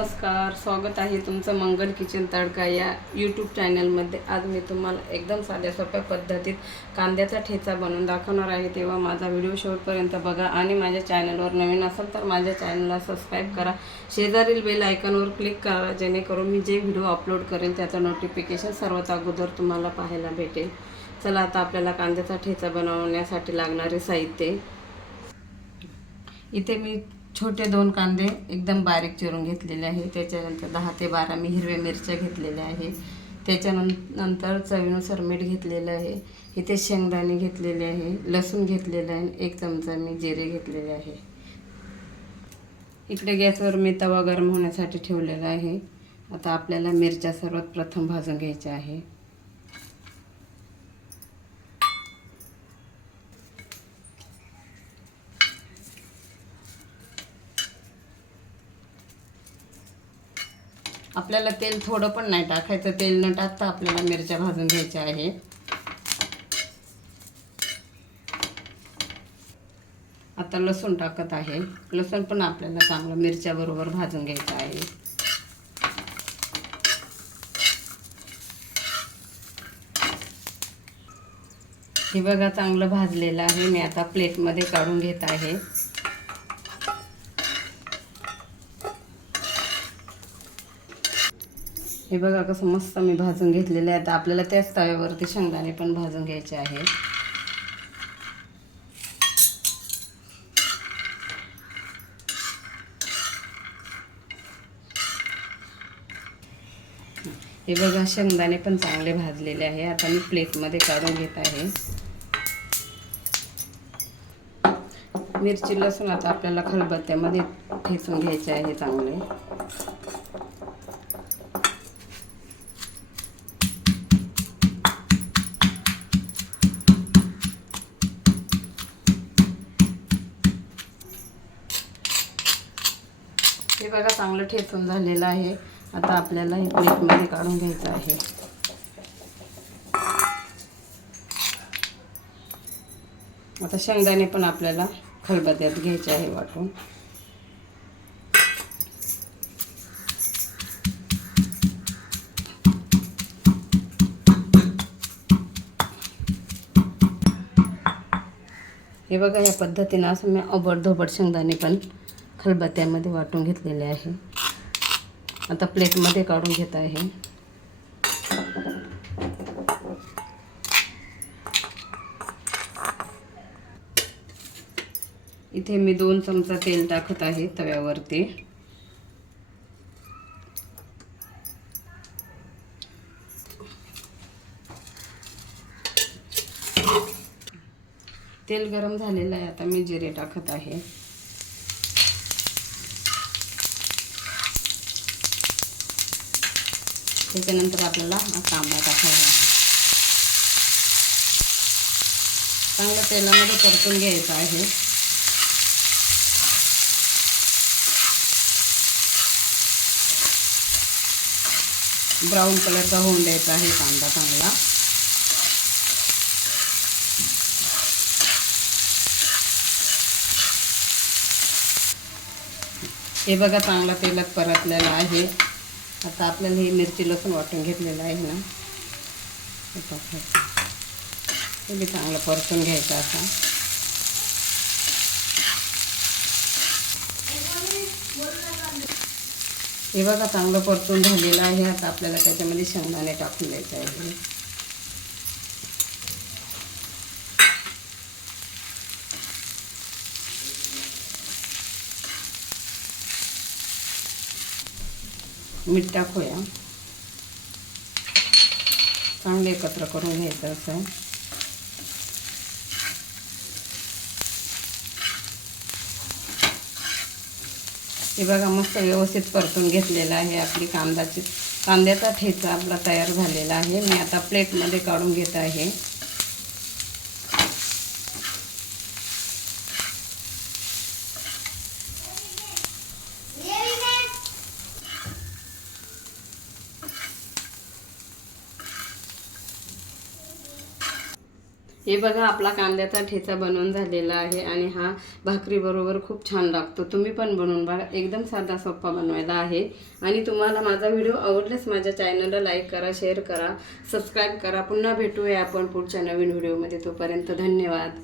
नमस्कार स्वागत आहे तुमचं मंगल किचन तडका या यूट्यूब चॅनलमध्ये आज मी तुम्हाला एकदम साध्या सोप्या पद्धतीत कांद्याचा ठेचा बनवून दाखवणार आहे. तेव्हा माझा व्हिडिओ शेवटपर्यंत बघा आणि माझ्या चॅनलवर नवीन असेल तर माझ्या चॅनलला सबस्क्राईब करा. शेजारील बेल आयकॉनवर क्लिक करा जेणेकरून मी जे व्हिडिओ अपलोड करेल त्याचं नोटिफिकेशन सर्वात अगोदर तुम्हाला पाहायला भेटेल. चला आता आपल्याला कांद्याचा ठेचा बनवण्यासाठी लागणारे साहित्य. इथे मी छोटे दोन कांदे एकदम बारीक चिरून घेतलेले आहे. त्याच्यानंतर दहा ते बारा मी हिरव्या मिरच्या घेतलेल्या आहे. त्याच्यानंतर चवीनुसार मीठ घेतलेलं आहे. इथे शेंगदाणे घेतलेले आहे. लसूण घेतलेलं आहे. एक चमचा मी जिरे घेतलेले आहे. इकडे गॅसवर मी तवा गरम होण्यासाठी ठेवलेला आहे. आता आपल्याला मिरच्या सर्वात प्रथम भाजून घ्यायच्या आहे. आपल्याला तेल थोडं पण नाही टाकायचं. तेल न टाकता आपल्याला मिरच्या भाजून घ्यायच्या आहे. आता लसूण टाकत आहे. लसूण पण आपल्याला चांगलं मिरच्याबरोबर भाजून घ्यायचं आहे. हे बघा चांगलं भाजलेलं आहे. मी आता प्लेटमध्ये काढून घेत आहे. हे बघा कसं मस्त मी भाजून घेतलेलं आहे. आता आपल्याला त्याच तव्यावरती शेंगदाणे पण भाजून घ्यायचे आहे हे बघा शेंगदाणे पण चांगले भाजलेले आहे. आता मी प्लेटमध्ये काढून घेत आहे. मिरची लसूण आता आपल्याला खलबत्त्यामध्ये ठेचून घ्यायचे आहे चांगले. बघा चांगलं ठेचून झालेलं आहे. आता आपल्याला हे प्लेटमध्ये काढून घ्यायचं आहे. आता शेंगदाणे पण आपल्याला खलबद्यात घ्यायचे आहे वाटून. हे बघा या पद्धतीनं असं मी अबडधोबड शेंगदाणे पण खलबत्त्यामध्ये वाटून घेतलेले आहे. आता प्लेटमध्ये काढून घेत आहे. इथे मी दोन चमचा तेल टाकत आहे तव्यावरती. तेल गरम झालेलं आहे. आता मी जिरे टाकत आहे. त्याच्यानंतर आपल्याला हा कांदा टाकायचा चांगलं तेलामध्ये परतून घ्यायचं आहे. ब्राऊन कलरचा होऊन द्यायचा आहे कांदा चांगला. हे बघा चांगला तेलात परतलेला आहे. आता आपल्याला हे मिरची लसूण वाटून घेतलेलं आहे ना. हे बी चांगलं परतून घ्यायचं आता. हे बघा चांगलं परतून झालेलं आहे. आता आपल्याला त्याच्यामध्ये शेंगदाणे टाकून द्यायचं आहे मीठ टाकूया. चांगले एकत्र करून घ्यायचं असं. हे बघा मस्त व्यवस्थित परतून घेतलेलं आहे आपली कांदाची कांद्याचा ठेचा आपला तयार झालेला आहे. मी आता प्लेटमध्ये काढून घेत आहे. हे बघा आपला कांद्याचा ठेचा बनवून झालेला आहे आणि हा भाकरीबरोबर खूप छान लागतो. तुम्ही पण बनवून बघा एकदम साधा सोप्पा बनवायला आहे. आणि तुम्हाला माझा व्हिडिओ आवडल्यास माझ्या चॅनलला लाईक करा शेअर करा सबस्क्राईब करा. पुन्हा भेटूया आपण पुढच्या नवीन व्हिडिओमध्ये. तोपर्यंत धन्यवाद.